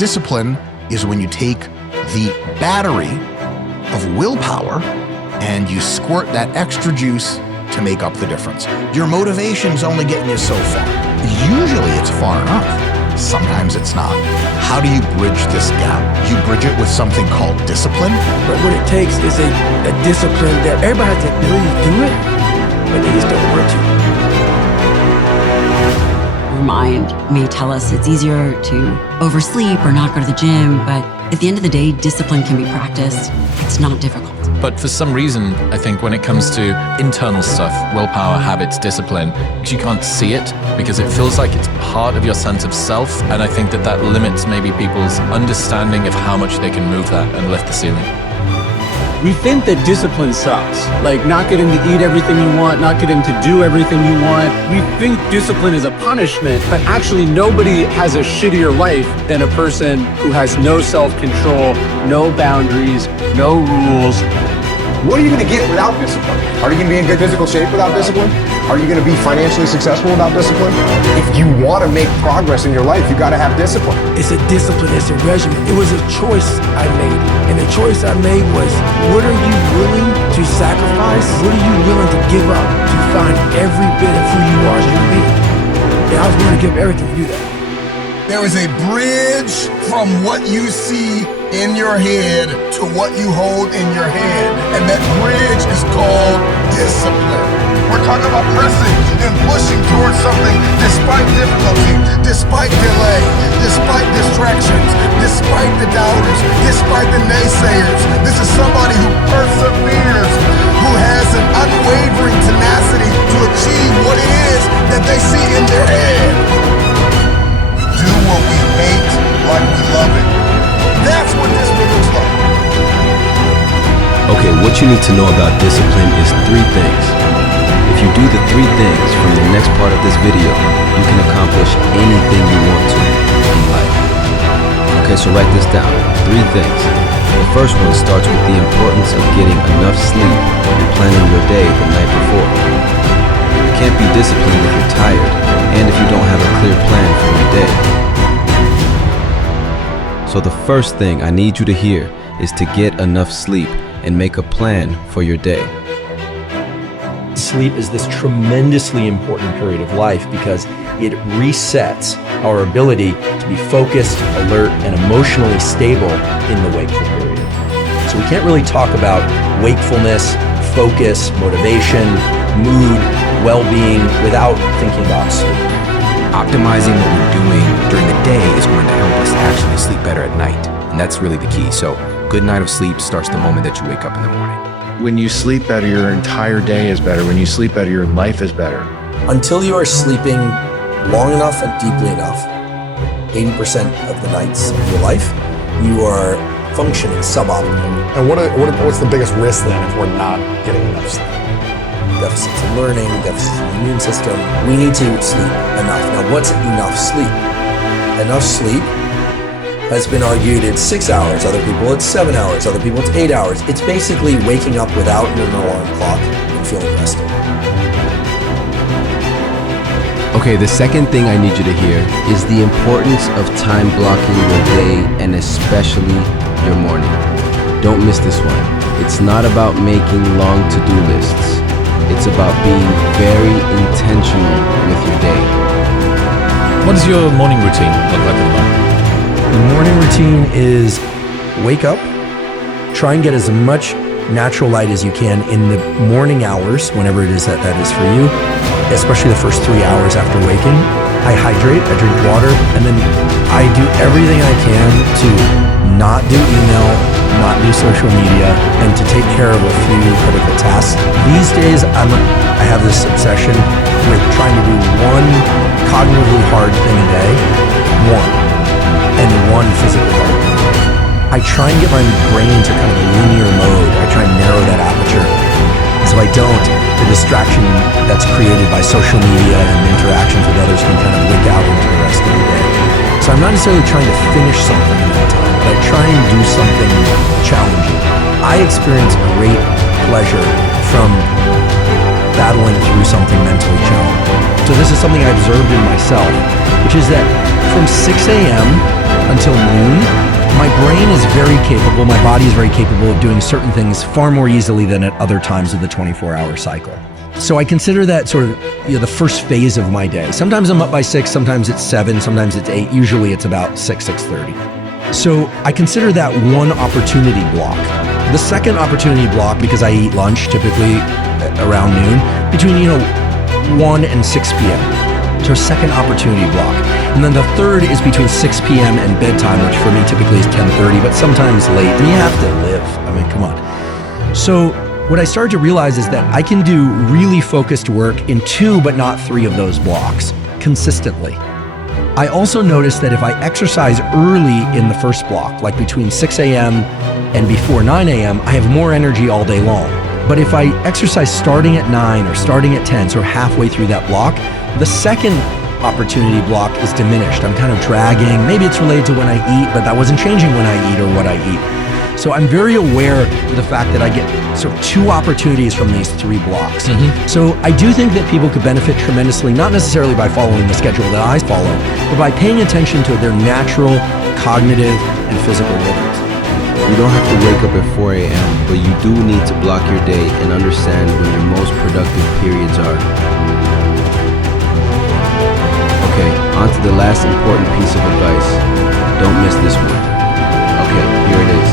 Discipline is when you take the battery of willpower and you squirt that extra juice to make up the difference. Your motivation's only getting you so far. Usually it's far enough. Sometimes it's not. How do you bridge this gap? You bridge it with something called discipline. But what it takes is a discipline that everybody has the ability to do it, but they just don't want to. Our mind may tell us it's easier to oversleep or not go to the gym, but at the end of the day, discipline can be practiced. It's not difficult. But for some reason, I think when it comes to internal stuff, willpower, habits, discipline, because you can't see it, because it feels like it's part of your sense of self, and I think that limits maybe people's understanding of how much they can move that and lift the ceiling. We think that discipline sucks, like not getting to eat everything you want, not getting to do everything you want. We think discipline is a punishment, but actually nobody has a shittier life than a person who has no self-control, no boundaries, no rules. What are you going to get without discipline? Are you going to be in good physical shape without discipline? Are you going to be financially successful without discipline? If you want to make progress in your life, you got to have discipline. It's a discipline, it's a regimen. It was a choice I made. And the choice I made was, what are you willing to sacrifice? What are you willing to give up to find every bit of who you are as a human being? And I was willing to give everything to do that. There is a bridge from what you see in your head to what you hold in your head. And that bridge is called discipline. We're talking about pressing and pushing towards something despite difficulty, despite delay, despite distractions, despite the doubters, despite the naysayers. This is somebody who perseveres, who has an unwavering tenacity to achieve what it is that they see in their head. Do what we hate like we love it. That's what discipline looks like. Okay, what you need to know about discipline is 3 things. If you do the 3 things from the next part of this video, you can accomplish anything you want to in life. Okay, so write this down. 3 things. The first one starts with the importance of getting enough sleep and planning your day the night before. You can't be disciplined if you're tired and if you don't have a clear plan for your day. So the first thing I need you to hear is to get enough sleep and make a plan for your day. Sleep is this tremendously important period of life because it resets our ability to be focused, alert, and emotionally stable in the wakeful period. So we can't really talk about wakefulness, focus, motivation, mood, well-being without thinking about sleep. Optimizing what we're doing during the day is going to help us actually sleep better at night. And that's really the key. So good night of sleep starts the moment that you wake up in the morning. When you sleep better, your entire day is better. When you sleep better, your life is better. Until you are sleeping long enough and deeply enough, 80% of the nights of your life, you are functioning suboptimally. And what's the biggest risk then if we're not getting enough sleep? Deficits in learning, deficits in the immune system. We need to sleep enough. Now, what's enough sleep? Enough sleep has been argued it's 6 hours, other people it's 7 hours, other people it's 8 hours. It's basically waking up without an alarm clock and feeling rested. Okay, the second thing I need you to hear is the importance of time blocking your day and especially your morning. Don't miss this one. It's not about making long to-do lists. It's about being very intentional with your day. What does your morning routine look like at the moment? The morning routine is wake up, try and get as much natural light as you can in the morning hours, whenever it is that is for you, especially the first 3 hours after waking. I hydrate, I drink water, and then I do everything I can to not do email, not do social media, and to take care of a few critical tasks. These days, I have this obsession with trying to do one cognitively hard thing a day, and one physically hard thing a day. I try and get my brain into kind of a linear mode. I try and narrow that aperture. Because if I don't, the distraction that's created by social media and interactions with others can kind of wick out into the rest of the day. So I'm not necessarily trying to finish something in that time, but I try and do something challenging. I experience great pleasure from battling through something mentally challenging. So this is something I observed in myself, which is that from 6 a.m. until noon, my brain is very capable, my body is very capable of doing certain things far more easily than at other times of the 24-hour cycle. So I consider that sort of the first phase of my day. Sometimes I'm up by 6, sometimes it's 7, sometimes it's 8. Usually it's about 6:30. So I consider that one opportunity block. The second opportunity block, because I eat lunch typically around noon, between 1 and 6 p.m. So second opportunity block. And then the third is between 6 p.m. and bedtime, which for me typically is 10:30, but sometimes late. And you have to live. I mean, come on. So what I started to realize is that I can do really focused work in 2 but not 3 of those blocks consistently. I also noticed that if I exercise early in the first block, like between 6 a.m. and before 9 a.m., I have more energy all day long. But if I exercise starting at 9 or starting at 10, so halfway through that block, the second opportunity block is diminished. I'm kind of dragging. Maybe it's related to when I eat, but that wasn't changing when I eat or what I eat. So I'm very aware of the fact that I get sort of 2 opportunities from these 3 blocks. So I do think that people could benefit tremendously, not necessarily by following the schedule that I follow, but by paying attention to their natural cognitive and physical rhythms. You don't have to wake up at 4 a.m., but you do need to block your day and understand when your most productive periods are. Okay, on to the last important piece of advice. Don't miss this one. Okay, here it is.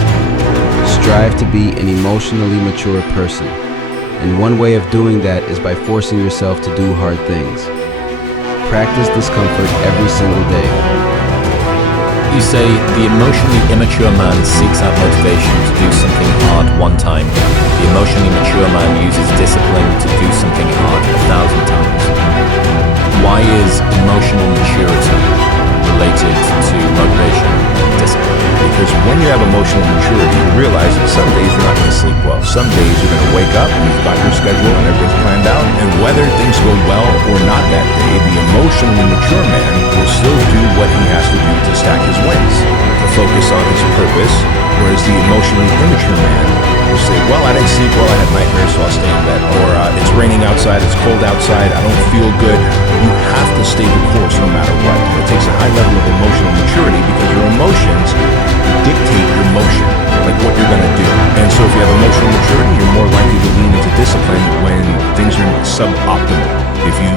Strive to be an emotionally mature person. And one way of doing that is by forcing yourself to do hard things. Practice discomfort every single day. You say the emotionally immature man seeks out motivation to do something hard one time. The emotionally mature man uses discipline to do something hard 1,000 times. Why is emotional maturity related to motivation and discipline? Because when you have emotional maturity, you realize that some days you're not going to sleep well. Some days you're going to wake up and you've got your schedule and everything's planned out. And whether things go well or not that day, the emotionally mature man will still do what he has to do to stack his wins, to focus on his purpose. Whereas the emotionally immature man will say, well, I didn't sleep well, I had nightmares, so I'll stay in bed. Or it's raining outside, it's cold outside, I don't feel good. You have to stay the course no matter what. And it takes a high level of emotional maturity because your emotions dictate your motion, like what you're going to do. And so if you have emotional maturity, you're more likely to lean into discipline when things are suboptimal. If you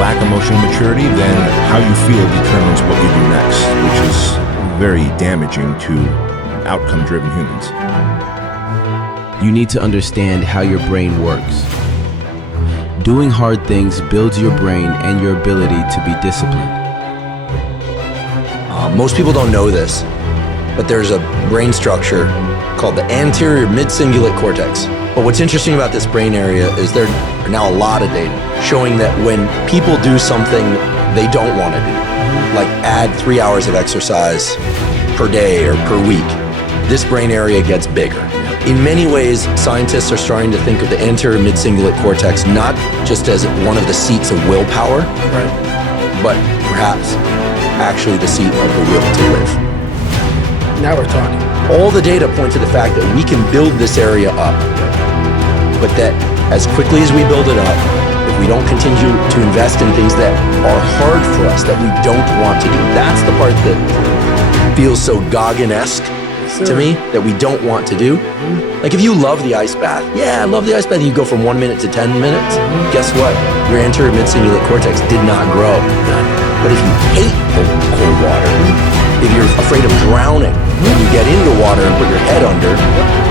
lack emotional maturity, then how you feel determines what you do next, which is very damaging to outcome-driven humans. You need to understand how your brain works. Doing hard things builds your brain and your ability to be disciplined. Most people don't know this, but there's a brain structure called the anterior mid-cingulate cortex. But what's interesting about this brain area is there are now a lot of data showing that when people do something they don't want to do, like add 3 hours of exercise per day or per week, this brain area gets bigger. In many ways, scientists are starting to think of the anterior mid-cingulate cortex not just as one of the seats of willpower, but perhaps actually the seat of the will to live. Now we're talking. All the data point to the fact that we can build this area up, but that as quickly as we build it up, if we don't continue to invest in things that are hard for us, that we don't want to do, that's the part that feels so Gauguin-esque to me, that we don't want to do. Like if you love the ice bath, yeah, I love the ice bath, and you go from 1 minute to 10 minutes, guess what? Your anterior mid-cingulate cortex did not grow. But if you hate the cold water, if you're afraid of drowning, when you get into water and put your head under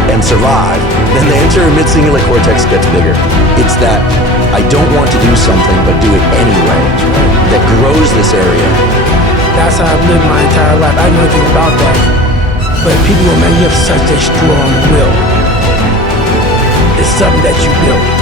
and survive, then the anterior mid-cingulate cortex gets bigger. It's that I don't want to do something but do it anyway that grows this area. That's how I've lived my entire life. I know nothing about that. But people go, man, you have such a strong will. It's something that you built.